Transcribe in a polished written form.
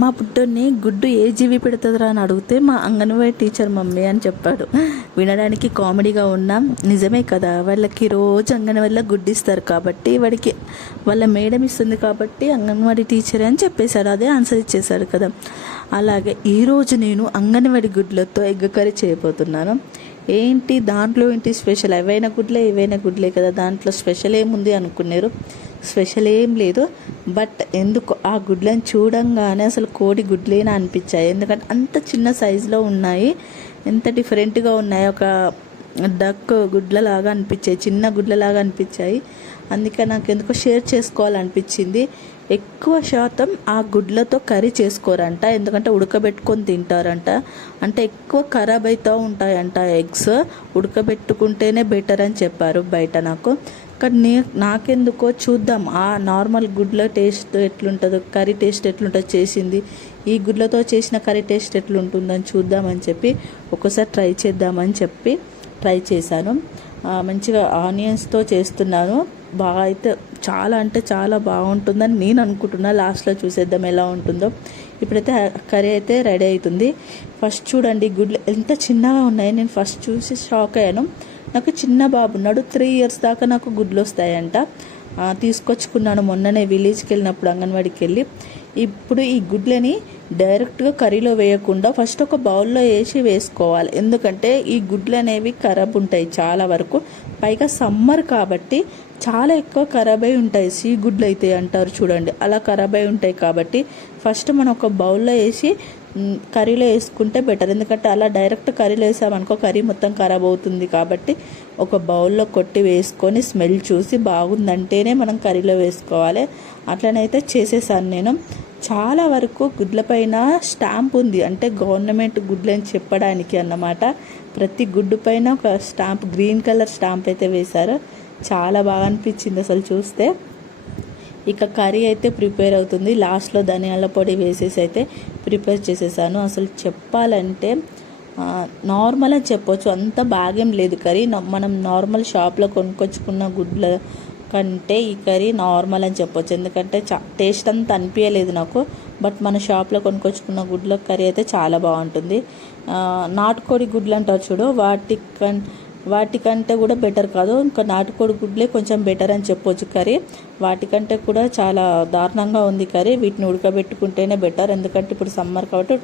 మా పుట్టోని గుడ్డు ఏ జీవి పెడుతుందిరా అని అడిగితే మా అంగన్వాడీ టీచర్ మమ్మీ అని చెప్పాడు. వినడానికి కామెడీగా ఉన్నాం, నిజమే కదా. వాళ్ళకి రోజు అంగన్వాడీలో గుడ్డు ఇస్తారు కాబట్టి వాడికి వాళ్ళ మేడం ఇస్తుంది కాబట్టి అంగన్వాడీ టీచర్ అని చెప్పేశాడు. అదే ఆన్సర్ ఇచ్చేశాడు కదా. అలాగే ఈరోజు నేను అంగన్వాడీ గుడ్లతో ఎగ్ కర్రీ చేయబోతున్నాను. ఏంటి దాంట్లో ఏంటి స్పెషల్? ఏవైనా గుడ్లే కదా, దాంట్లో స్పెషల్ ఏముంది అనుకున్నారు. స్పెషల్ ఏం లేదు. బట్ ఎందుకు ఆ గుడ్లను చూడంగానే అసలు కోడి గుడ్లేనా అనిపించాయి. ఎందుకంటే అంత చిన్న సైజులో ఉన్నాయి, ఎంత డిఫరెంట్గా ఉన్నాయి. ఒక డక్ గుడ్లలాగా అనిపించాయి, చిన్న గుడ్లలాగా అనిపించాయి. అందుకే నాకు ఎందుకో షేర్ చేసుకోవాలనిపించింది. ఎక్కువ శాతం ఆ గుడ్లతో కర్రీ చేసుకోరంట, ఎందుకంటే ఉడకబెట్టుకొని తింటారంట. అంటే ఎక్కువ ఖరాబ్ అవుతూ ఉంటాయంట ఎగ్స్, ఉడకబెట్టుకుంటేనే బెటర్ అని చెప్పారు బయట నాకు. కానీ నాకెందుకో చూద్దాం ఆ నార్మల్ గుడ్ల టేస్ట్ ఎట్లుంటుందో, కర్రీ టేస్ట్ ఎట్లుంటుందో చేసింది, ఈ గుడ్లతో చేసిన కర్రీ టేస్ట్ ఎట్లుంటుందని చూద్దామని చెప్పి ఒకసారి ట్రై చేద్దామని చెప్పి ట్రై చేశాను. మంచిగా ఆనియన్స్తో చేస్తున్నాను. బాగా అయితే చాలా అంటే చాలా బాగుంటుందని నేను అనుకుంటున్నా. లాస్ట్లో చూసేద్దాం ఎలా ఉంటుందో. ఇప్పుడైతే కర్రీ అయితే రెడీ అవుతుంది. ఫస్ట్ చూడండి గుడ్లు ఎంత చిన్నగా ఉన్నాయి. నేను ఫస్ట్ చూసి షాక్ అయ్యాను. నాకు చిన్న బాబు ఉన్నాడు, 3 ఇయర్స్ దాకా నాకు గుడ్లు వస్తాయంట. తీసుకొచ్చుకున్నాను మొన్ననే విలేజ్కి వెళ్ళినప్పుడు, అంగన్వాడికి వెళ్ళి. ఇప్పుడు ఈ గుడ్లని డైరెక్ట్గా కర్రీలో వేయకుండా ఫస్ట్ ఒక బౌల్లో వేసుకోవాలి. ఎందుకంటే ఈ గుడ్లు అనేవి ఖరాబ్ ఉంటాయి చాలా వరకు. పైగా సమ్మర్ కాబట్టి చాలా ఎక్కువ ఖరాబ్ అయి ఉంటాయి. సీ గుడ్లు అయితే అంటారు చూడండి, అలా ఖరాబ్ అయి ఉంటాయి. కాబట్టి ఫస్ట్ మనం ఒక బౌల్లో వేసి కర్రీలో వేసుకుంటే బెటర్. ఎందుకంటే అలా డైరెక్ట్ కర్రీలో వేసామనుకో కర్రీ మొత్తం ఖరాబ్ అవుతుంది. కాబట్టి ఒక బౌల్లో కొట్టి వేసుకొని స్మెల్ చూసి బాగుందంటేనే మనం కర్రీలో వేసుకోవాలి. అట్లనైతే చేసేసాను నేను. చాలా వరకు గుడ్లపైన స్టాంప్ ఉంది, అంటే గవర్నమెంట్ గుడ్లని చెప్పడానికి అన్నమాట. ప్రతి గుడ్డు పైన ఒక స్టాంప్, గ్రీన్ కలర్ స్టాంప్ అయితే వేశారు. చాలా బాగా అనిపించింది అసలు చూస్తే. ఇక కర్రీ అయితే ప్రిపేర్ అవుతుంది. లాస్ట్లో ధనియాల పొడి వేసేసి అయితే ప్రిపేర్ చేసేసాను. అసలు చెప్పాలంటే నార్మల్ అని చెప్పొచ్చు, అంత బాగేం లేదు కర్రీ. మనం నార్మల్ షాప్లో కొనుక్కొచ్చుకున్న గుడ్ల కంటే ఈ కర్రీ నార్మల్ అని చెప్పొచ్చు. ఎందుకంటే టేస్ట్ అంత అనిపించలేదు నాకు. బట్ మన షాప్లో కొనుక్కొచ్చుకున్న గుడ్ల కర్రీ అయితే చాలా బాగుంటుంది. నాటుకోడి గుడ్లు అంటారు చూడు, వాటికంటే కూడా బెటర్ కాదు, ఇంకా నాటుకోడి గుడ్లే కొంచెం బెటర్ అని చెప్పొచ్చు కర్రీ. వాటికంటే కూడా చాలా దారుణంగా ఉంది కర్రీ. వీటిని ఉడకబెట్టుకుంటేనే బెటర్, ఎందుకంటే ఇప్పుడు సమ్మర్ కాబట్టి